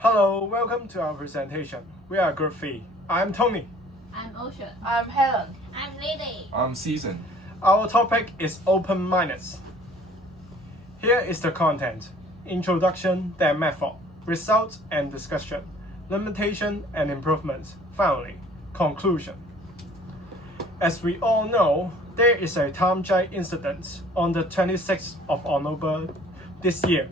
Hello, welcome to our presentation. We are Group 3. I'm Tony. I'm Ocean. I'm Helen. I'm Lily. I'm Season. Our topic is open-mindedness. Here is the content: introduction, then method, results and discussion, limitation and improvements, finally, conclusion. As we all know, there is a Tamjai incident on the 26th of October this year.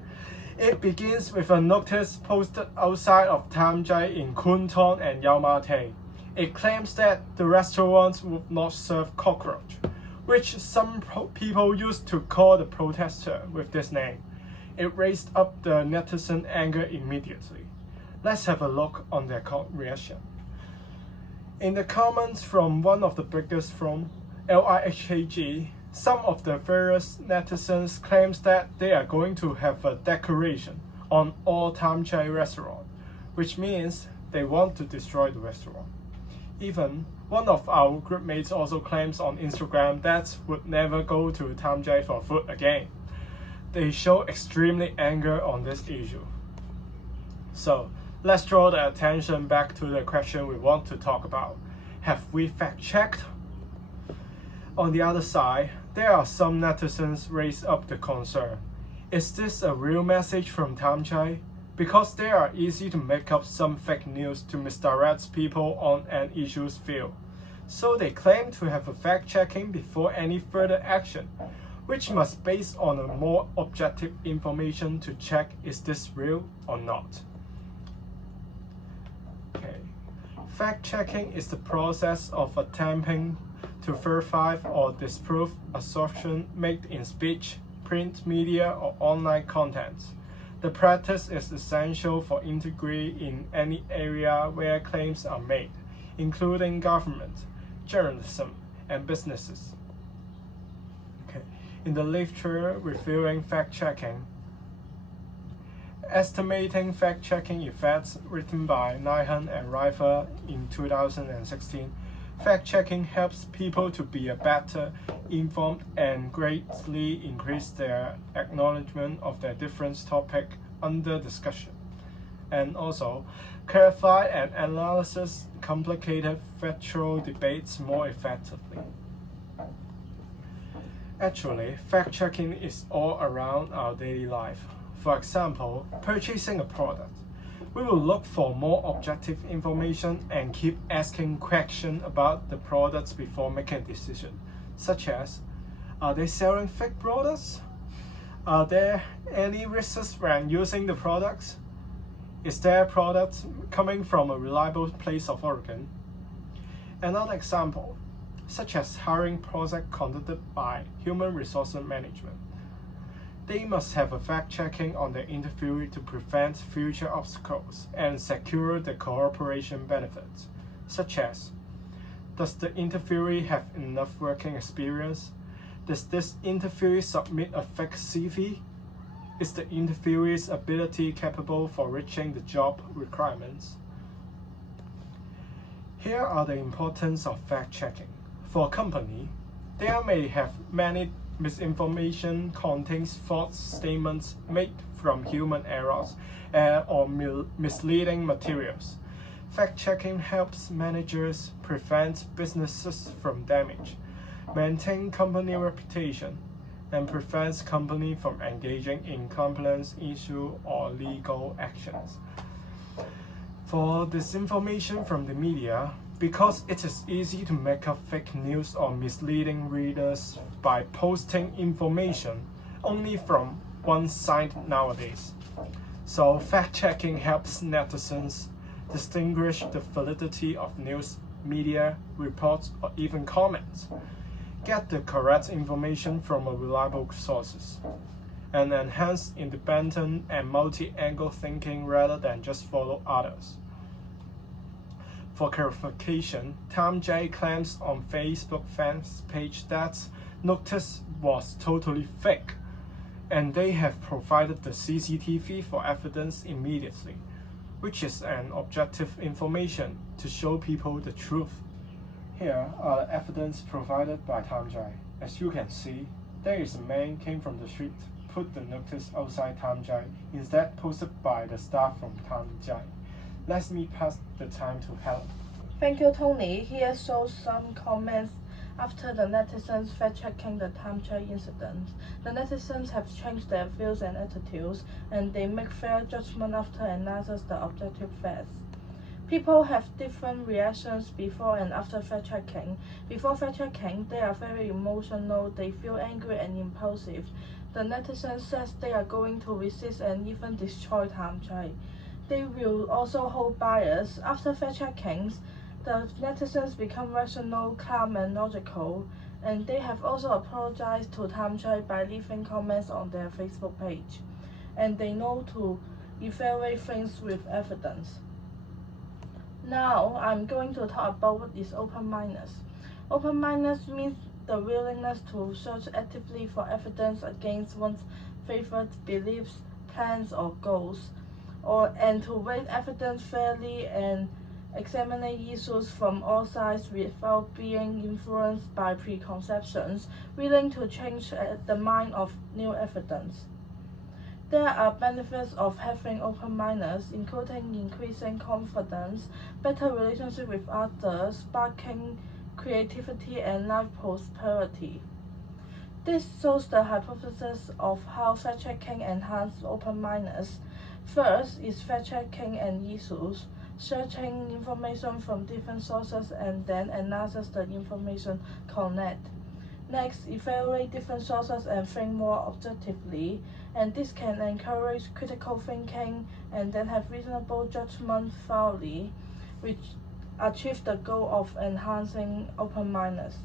It begins with a notice posted outside of Tamjai in Kunton and Yaomate. It claims that the restaurants would not serve cockroach, which some people used to call the protester with this name. It raised up the netizen anger immediately. Let's have a look on their reaction. In the comments from one of the biggest from LIHKG, some of the various netizens claims that they are going to have a decoration on all Tamjai restaurants, which means they want to destroy the restaurant. Even one of our group mates also claims on Instagram that would never go to Tamjai for food again. They show extremely anger on this issue. So let's draw the attention back to the question we want to talk about. Have we fact-checked? On the other side, there are some netizens raise up the concern. Is this a real message from Tamjai? Because they are easy to make up some fake news to misdirect people on an issue's field. So they claim to have a fact-checking before any further action, which must base on a more objective information to check is this real or not. Okay. Fact-checking is the process of attempting to verify or disprove assumptions made in speech, print media, or online content. The practice is essential for integrity in any area where claims are made, including government, journalism, and businesses. Okay. In the literature reviewing fact-checking, Estimating Fact-Checking Effects, written by Nyhan and Rifer in 2016, fact-checking helps people to be better informed and greatly increase their acknowledgement of their different topic under discussion, and also clarify and analyze complicated factual debates more effectively. Actually, fact-checking is all around our daily life. For example, purchasing a product. We will look for more objective information and keep asking questions about the products before making a decision, such as, are they selling fake products? Are there any risks when using the products? Is their product coming from a reliable place of origin? Another example, such as hiring project conducted by Human Resources Management. They must have a fact-checking on the interviewee to prevent future obstacles and secure the cooperation benefits, such as, does the interviewee have enough working experience? Does this interviewee submit a fake CV? Is the interviewee's ability capable for reaching the job requirements? Here are the importance of fact-checking. For a company, there may have many misinformation contains false statements made from human errors or misleading materials. Fact-checking helps managers prevent businesses from damage, maintain company reputation, and prevents company from engaging in compliance issue or legal actions. For disinformation from the media, because it is easy to make up fake news or misleading readers by posting information only from one side nowadays. So fact-checking helps netizens distinguish the validity of news, media, reports, or even comments, get the correct information from reliable sources, and enhance independent and multi-angle thinking rather than just follow others. For clarification, Tamjai claims on Facebook fan page that notice was totally fake, and they have provided the CCTV for evidence immediately, which is an objective information to show people the truth. Here are the evidence provided by Tamjai. As you can see, there is a man came from the street, put the notice outside Tamjai, instead posted by the staff from Tamjai. Let me pass the time to Helen. Thank you, Tony. Here shows some comments after the netizens fact-checking the Tamjai incident. The netizens have changed their views and attitudes, and they make fair judgment after analyzing the objective facts. People have different reactions before and after fact-checking. Before fact-checking, they are very emotional, they feel angry and impulsive. The netizens says they are going to resist and even destroy Tamjai. They will also hold bias. After fact-checking, the netizens become rational, calm and logical, and they have also apologized to Tamjai by leaving comments on their Facebook page. And they know to evaluate things with evidence. Now, I'm going to talk about what is open-mindedness. Open-mindedness means the willingness to search actively for evidence against one's favorite beliefs, plans, or goals, and to weigh evidence fairly and examine issues from all sides without being influenced by preconceptions, willing to change the mind of new evidence. There are benefits of having open-mindedness, including increasing confidence, better relationship with others, sparking creativity and life prosperity. This shows the hypothesis of how fact-checking enhances open-mindedness. First is fact-checking and issues, searching information from different sources and then analyze the information collected. Next, evaluate different sources and think more objectively, and this can encourage critical thinking and then have reasonable judgment thoroughly, which achieve the goal of enhancing open-mindedness.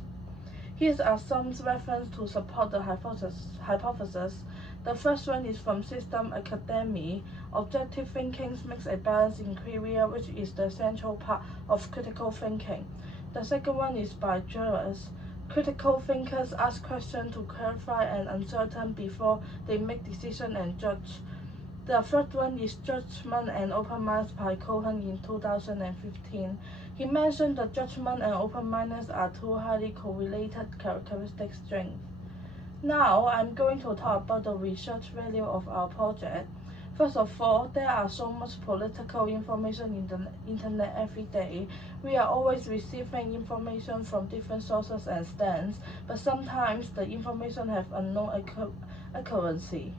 Here are some references to support the hypothesis. The first one is from System Academy. Objective thinking makes a balanced inquiry, which is the central part of critical thinking. The second one is by Juris. Critical thinkers ask questions to clarify an uncertain before they make decisions and judge. The third one is Judgment and Open-Mindedness by Cohen in 2015. He mentioned that judgment and open-mindedness are two highly correlated characteristic strengths. Now, I'm going to talk about the research value of our project. First of all, there are so much political information in the internet every day. We are always receiving information from different sources and stands, but sometimes the information have unknown accuracy.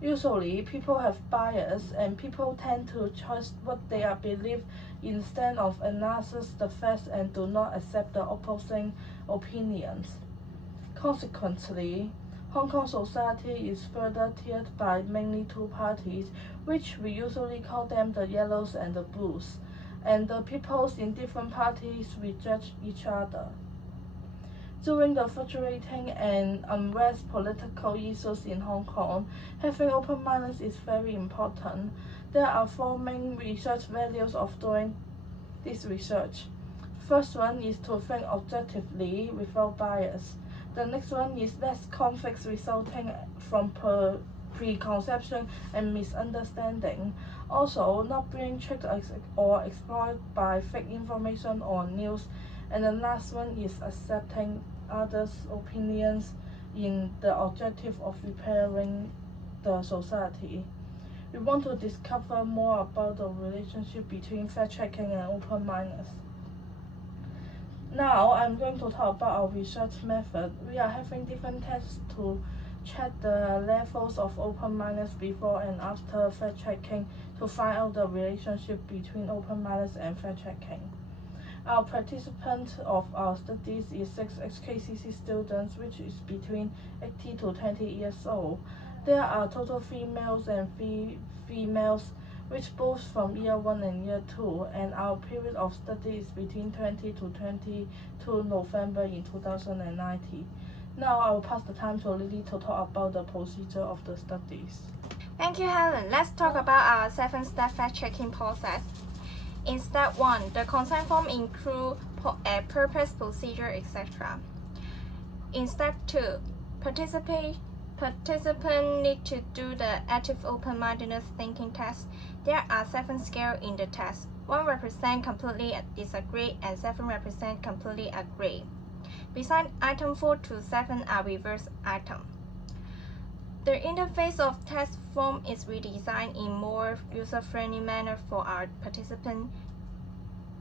Usually, people have bias, and people tend to trust what they are believe instead of analysis the facts and do not accept the opposing opinions. Consequently, Hong Kong society is further tiered by mainly two parties, which we usually call them the yellows and the blues, and the peoples in different parties reject each other. During the fluctuating and unrest political issues in Hong Kong, having open-mindedness is very important. There are four main research values of doing this research. First one is to think objectively without bias. The next one is less conflicts resulting from preconception and misunderstanding. Also, not being tricked or exploited by fake information or news. And the last one is accepting others' opinions in the objective of repairing the society. We want to discover more about the relationship between fact-checking and open-mindedness. Now, I'm going to talk about our research method. We are having different tests to check the levels of open-mindedness before and after fact-checking to find out the relationship between open-mindedness and fact-checking. Our participants of our studies is 6 HKCC students, which is between 18 to 20 years old. There are total females and females, which both from year 1 and year 2, and our period of study is between 20 to 22 November in 2019. Now I will pass the time to Lily to talk about the procedure of the studies. Thank you, Helen. Let's talk about our 7-step fact-checking process. In step 1, the consent form includes a purpose, procedure, etc. In step 2, participants need to do the active open-mindedness thinking test. There are 7 scales in the test. 1 represents completely disagree and 7 represent completely agree. Besides, item 4 to 7 are reverse items. The interface of test form is redesigned in more user-friendly manner for our participant.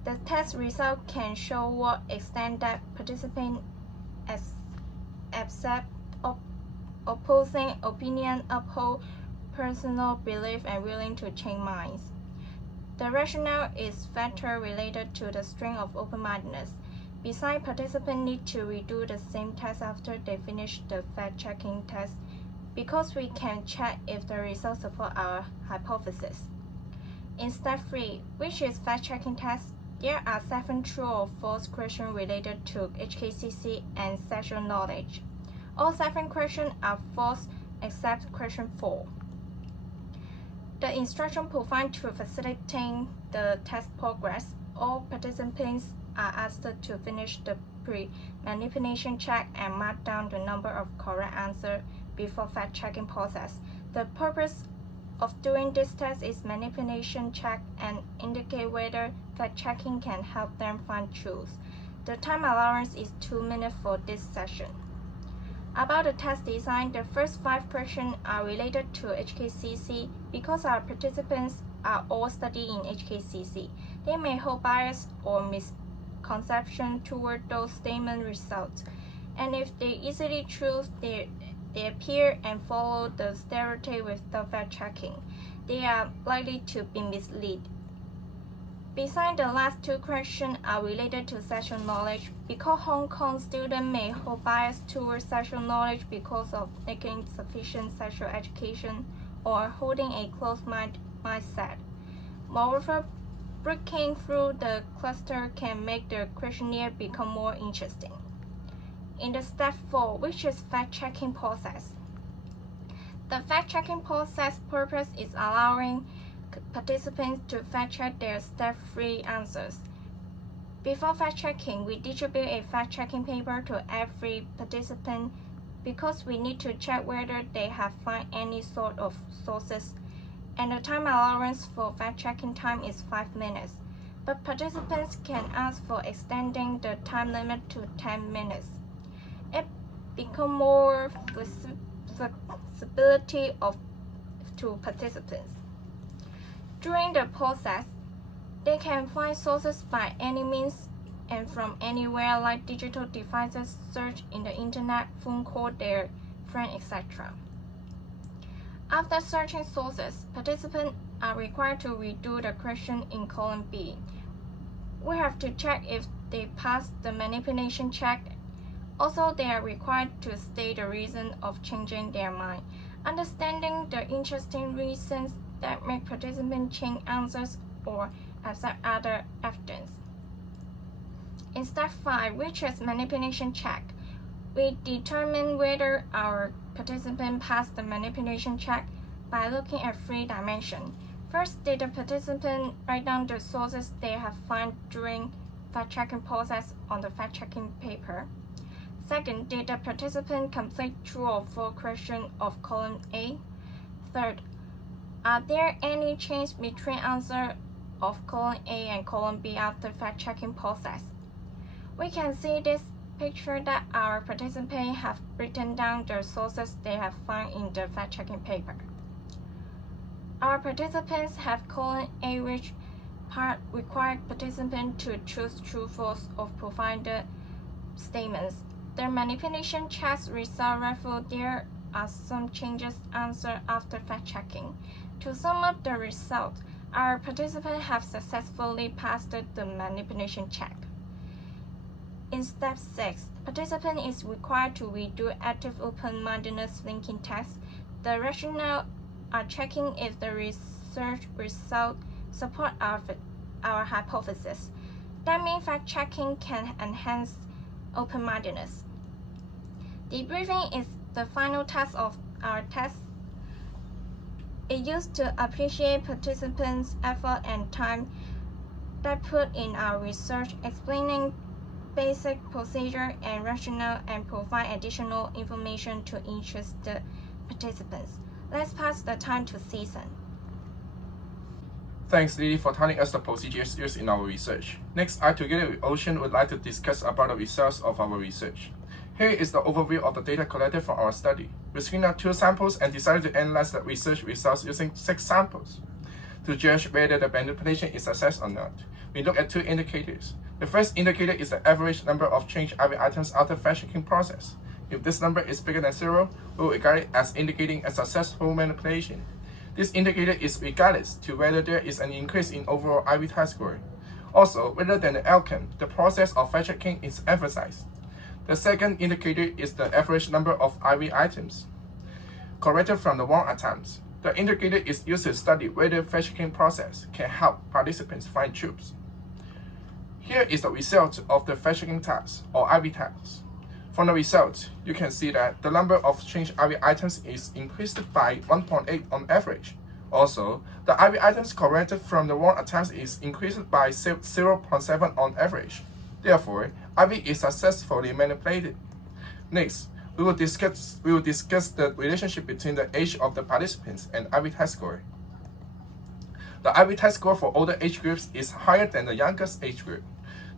The test result can show what extent that participant accept opposing opinion, uphold personal belief, and willing to change minds. The rationale is factor related to the strength of open-mindedness. Besides, participants need to redo the same test after they finish the fact-checking test because we can check if the results support our hypothesis. In step 3, which is fact-checking test, there are 7 true or false questions related to HKCC and sexual knowledge. All 7 questions are false except question 4. The instruction provided to facilitate the test progress. All participants are asked to finish the pre-manipulation check and mark down the number of correct answers before fact-checking process. The purpose of doing this test is manipulation check and indicate whether fact-checking can help them find truth. The time allowance is 2 minutes for this session. About the test design, the first 5 questions are related to HKCC. Because our participants are all studying in HKCC, they may hold bias or misconception toward those statement results, and if they easily choose they appear and follow the stereotype without fact-checking, they are likely to be misled. Besides, the last 2 questions are related to sexual knowledge. Because Hong Kong students may hold bias towards sexual knowledge because of lacking sufficient sexual education or holding a closed mindset. Moreover, breaking through the cluster can make the questionnaire become more interesting. In the step 4, which is fact-checking process. The fact-checking process purpose is allowing participants to fact-check their step 3 answers. Before fact-checking, we distribute a fact-checking paper to every participant because we need to check whether they have found any sort of sources, and the time allowance for fact-checking time is 5 minutes. But participants can ask for extending the time limit to 10 minutes. It becomes more flexibility to participants. During the process, they can find sources by any means and from anywhere like digital devices, search in the internet, phone call their friend, etc. After searching sources, participants are required to redo the question in column B. We have to check if they pass the manipulation check. Also, they are required to state the reason of changing their mind. Understanding the interesting reasons that make participants change answers or accept other evidence. In step 5, which is manipulation check, we determine whether our participant passed the manipulation check by looking at 3 dimensions. First, did the participant write down the sources they have found during fact-checking process on the fact-checking paper? Second, did the participant complete true or false question of column A? Third, are there any change between answer of column A and column B after fact-checking process? We can see this picture that our participants have written down the sources they have found in the fact-checking paper. Our participants have column A, which part required participants to choose true false of provided statements. The manipulation checks result reveal there are some changes answered after fact-checking. To sum up the result, our participants have successfully passed the manipulation check. In step 6, participant is required to redo active open-mindedness linking test. The rationale are checking if the research result support our hypothesis. That means fact-checking can enhance open-mindedness. Debriefing is the final task of our test. It used to appreciate participants' effort and time that put in our research, explaining basic procedure and rationale, and provide additional information to interested participants. Let's pass the time to Season. Thanks, Lily, for telling us the procedures used in our research. Next, I, together with Ocean, would like to discuss about the results of our research. Here is the overview of the data collected from our study. We screened out 2 samples and decided to analyze the research results using 6 samples. To judge whether the manipulation is success or not, we look at 2 indicators. The first indicator is the average number of changed IV items after fact-checking process. If this number is bigger than 0, we will regard it as indicating a successful manipulation. This indicator is regardless to whether there is an increase in overall IV test score. Also, rather than the outcome, the process of fact-checking is emphasized. The second indicator is the average number of IV items corrected from the wrong attempts. The indicator is used to study whether fact-checking process can help participants find truths. Here is the result of the fact-checking test, or IV test. From the result, you can see that the number of changed IV items is increased by 1.8 on average. Also, the IV items corrected from the wrong attempts is increased by 0.7 on average. Therefore, IV is successfully manipulated. Next, we will discuss the relationship between the age of the participants and IV test score. The IV test score for older age groups is higher than the youngest age group.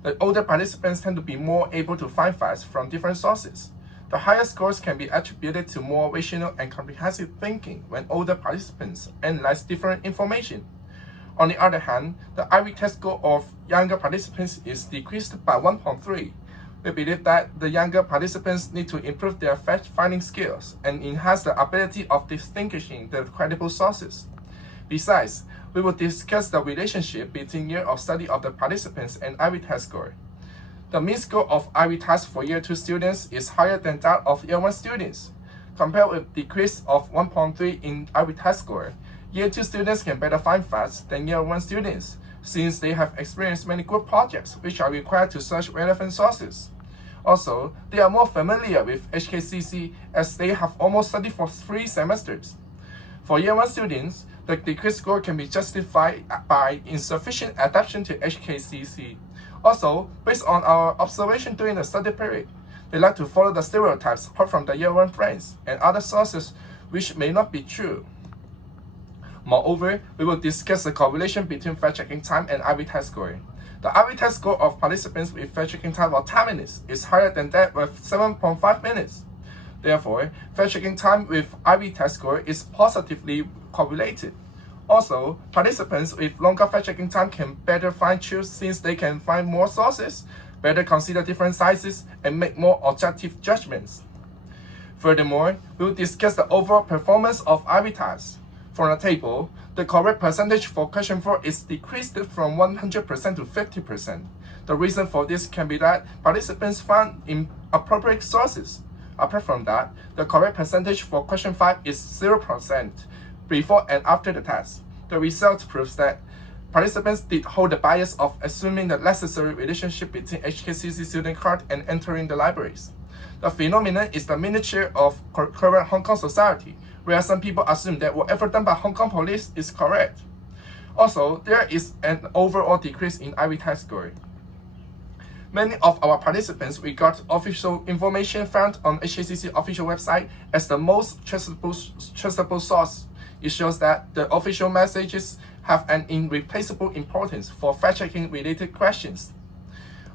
The older participants tend to be more able to find facts from different sources. The higher scores can be attributed to more rational and comprehensive thinking when older participants analyze different information. On the other hand, the IV test score of younger participants is decreased by 1.3. We believe that the younger participants need to improve their fact-finding skills and enhance the ability of distinguishing the credible sources. Besides, we will discuss the relationship between year of study of the participants and IV test score. The mean score of IV test for Year 2 students is higher than that of Year 1 students. Compared with decrease of 1.3 in IV test score, Year 2 students can better find facts than Year 1 students, since they have experienced many group projects which are required to search relevant sources. Also, they are more familiar with HKCC as they have almost studied for 3 semesters. For Year 1 students, the decreased score can be justified by insufficient adaptation to HKCC. Also, based on our observation during the study period, they like to follow the stereotypes heard from the Year 1 friends and other sources which may not be true. Moreover, we will discuss the correlation between fact-checking time and IV test scoring. The IV test score of participants with fact-checking time of 10 minutes is higher than that with 7.5 minutes. Therefore, fact-checking time with IV test score is positively correlated. Also, participants with longer fact-checking time can better find truths since they can find more sources, better consider different sizes, and make more objective judgments. Furthermore, we will discuss the overall performance of IV tests. From the table, the correct percentage for question 4 is decreased from 100% to 50%. The reason for this can be that participants found inappropriate sources. Apart from that, the correct percentage for question 5 is 0% before and after the test. The result proves that participants did hold the bias of assuming the necessary relationship between HKCC student card and entering the libraries. The phenomenon is the miniature of current Hong Kong society, where some people assume that whatever done by Hong Kong police is correct. Also, there is an overall decrease in IV test score. Many of our participants regard official information found on HKCC official website as the most trustable source. It shows that the official messages have an irreplaceable importance for fact-checking related questions.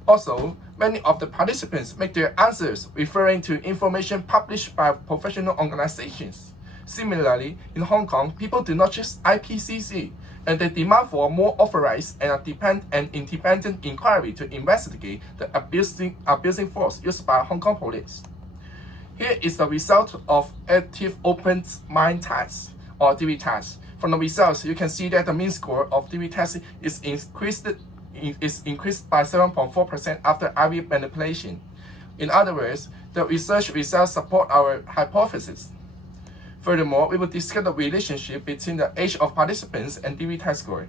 Also, many of the participants make their answers referring to information published by professional organizations. Similarly, in Hong Kong, people do not trust IPCC, and they demand for more authorized and independent inquiry to investigate the abusing force used by Hong Kong police. Here is the result of active open mind test, or DV test. From the results, you can see that the mean score of DV test is increased by 7.4% after IV manipulation. In other words, the research results support our hypothesis. Furthermore, we will discuss the relationship between the age of participants and DV test score.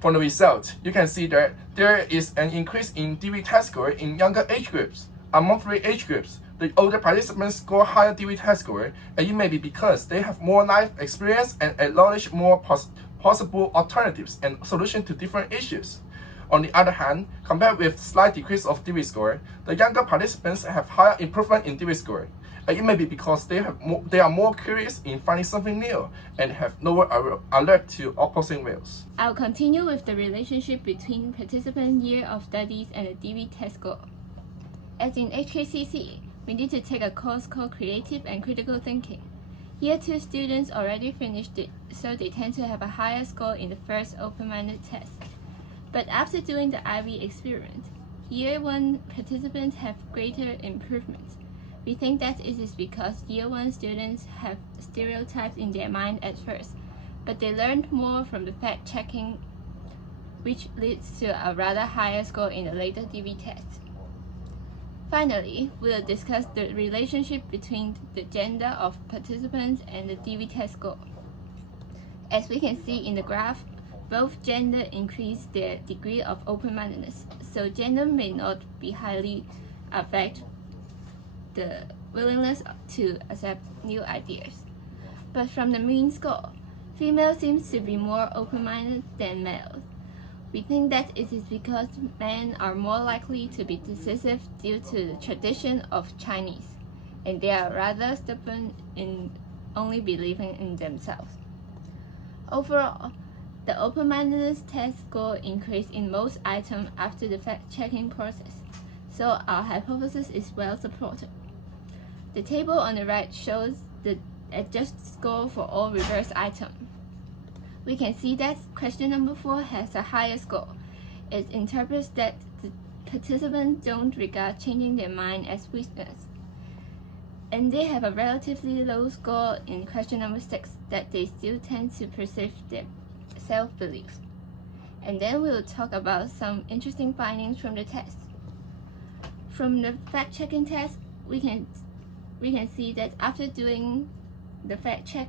From the result, you can see that there is an increase in DV test score in younger age groups. Among 3 age groups, the older participants score higher DV test score, and it may be because they have more life experience and acknowledge more possible alternatives and solutions to different issues. On the other hand, compared with slight decrease of DV score, the younger participants have higher improvement in DV score. And it may be because they are more curious in finding something new and have lower alert to opposing views. I'll continue with the relationship between participant year of studies and the DV test score. As in HKCC, we need to take a course called Creative and Critical Thinking. Year 2 students already finished it, so they tend to have a higher score in the first open-minded test. But after doing the IB experiment, Year 1 participants have greater improvements. We think that it is because Year 1 students have stereotypes in their mind at first, but they learned more from the fact-checking, which leads to a rather higher score in the later DV test. Finally, we'll discuss the relationship between the gender of participants and the DV test score. As we can see in the graph, both gender increase their degree of open-mindedness, so gender may not be highly affect the willingness to accept new ideas. But from the mean score, female seems to be more open-minded than males. We think that it is because men are more likely to be decisive due to the tradition of Chinese, and they are rather stubborn in only believing in themselves. Overall, the open-mindedness test score increased in most items after the fact-checking process, so our hypothesis is well supported. The table on the right shows the adjusted score for all reverse items. We can see that question number 4 has a higher score. It interprets that the participants don't regard changing their mind as weakness. And they have a relatively low score in question number 6, that they still tend to perceive their self-belief. And then we'll talk about some interesting findings from the test. From the fact-checking test, we can see that after doing the fact check,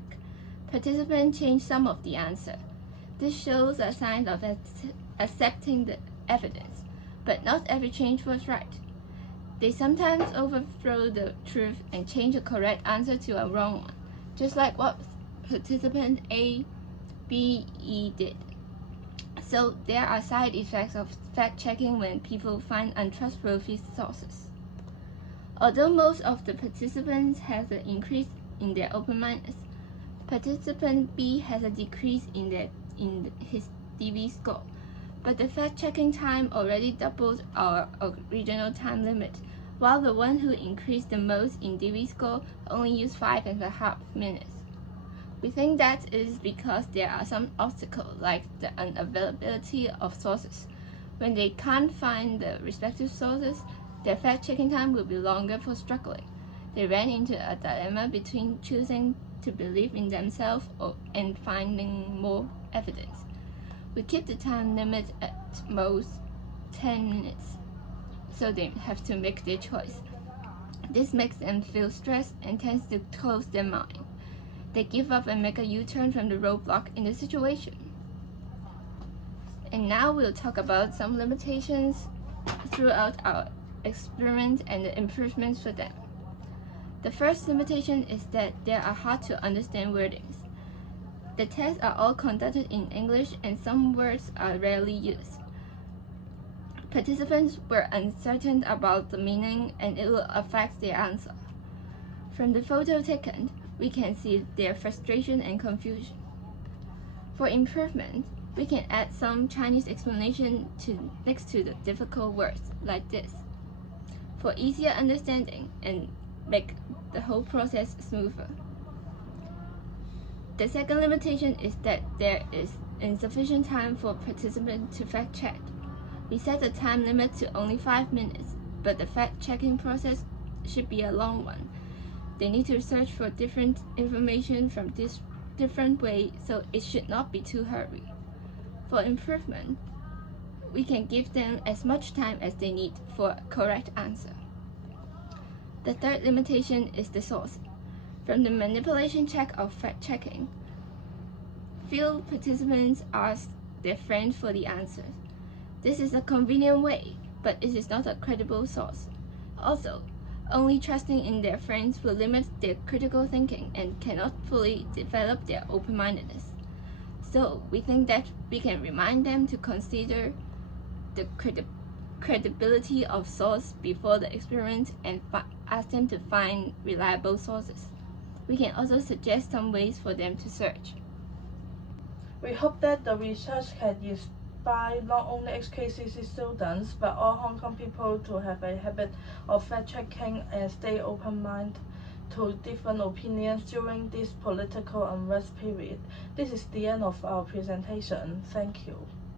participants change some of the answer. This shows a sign of accepting the evidence, but not every change was right. They sometimes overthrow the truth and change a correct answer to a wrong one, just like what participant A, B, E did. So there are side effects of fact-checking when people find untrustworthy sources. Although most of the participants has an increase in their open-mindedness, participant B has a decrease in his DV score, but the fact-checking time already doubled our original time limit, while the one who increased the most in DV score only used 5.5 minutes. We think that is because there are some obstacles, like the unavailability of sources. When they can't find the respective sources, their fact-checking time will be longer for struggling. They ran into a dilemma between choosing to believe in themselves and finding more evidence. We keep the time limit at most 10 minutes, so they have to make their choice. This makes them feel stressed and tends to close their mind. They give up and make a U-turn from the roadblock in the situation. And now we'll talk about some limitations throughout our experiment and the improvements for them. The first limitation is that there are hard to understand wordings. The tests are all conducted in English and some words are rarely used. Participants were uncertain about the meaning and it will affect their answer. From the photo taken, we can see their frustration and confusion. For improvement, we can add some Chinese explanation next to the difficult words, like this, for easier understanding and make the whole process smoother. The second limitation is that there is insufficient time for participants to fact-check. We set the time limit to only 5 minutes, but the fact-checking process should be a long one. They need to search for different information from this different way, so it should not be too hurried. For improvement, we can give them as much time as they need for a correct answer. The third limitation is the source. From the manipulation check of fact-checking, few participants ask their friends for the answers. This is a convenient way, but it is not a credible source. Also, only trusting in their friends will limit their critical thinking and cannot fully develop their open-mindedness. So we think that we can remind them to consider the credibility of source before the experiment and ask them to find reliable sources. We can also suggest some ways for them to search. We hope that the research can by not only HKCC students but all Hong Kong people to have a habit of fact-checking and stay open-minded to different opinions during this political unrest period. This is the end of our presentation. Thank you.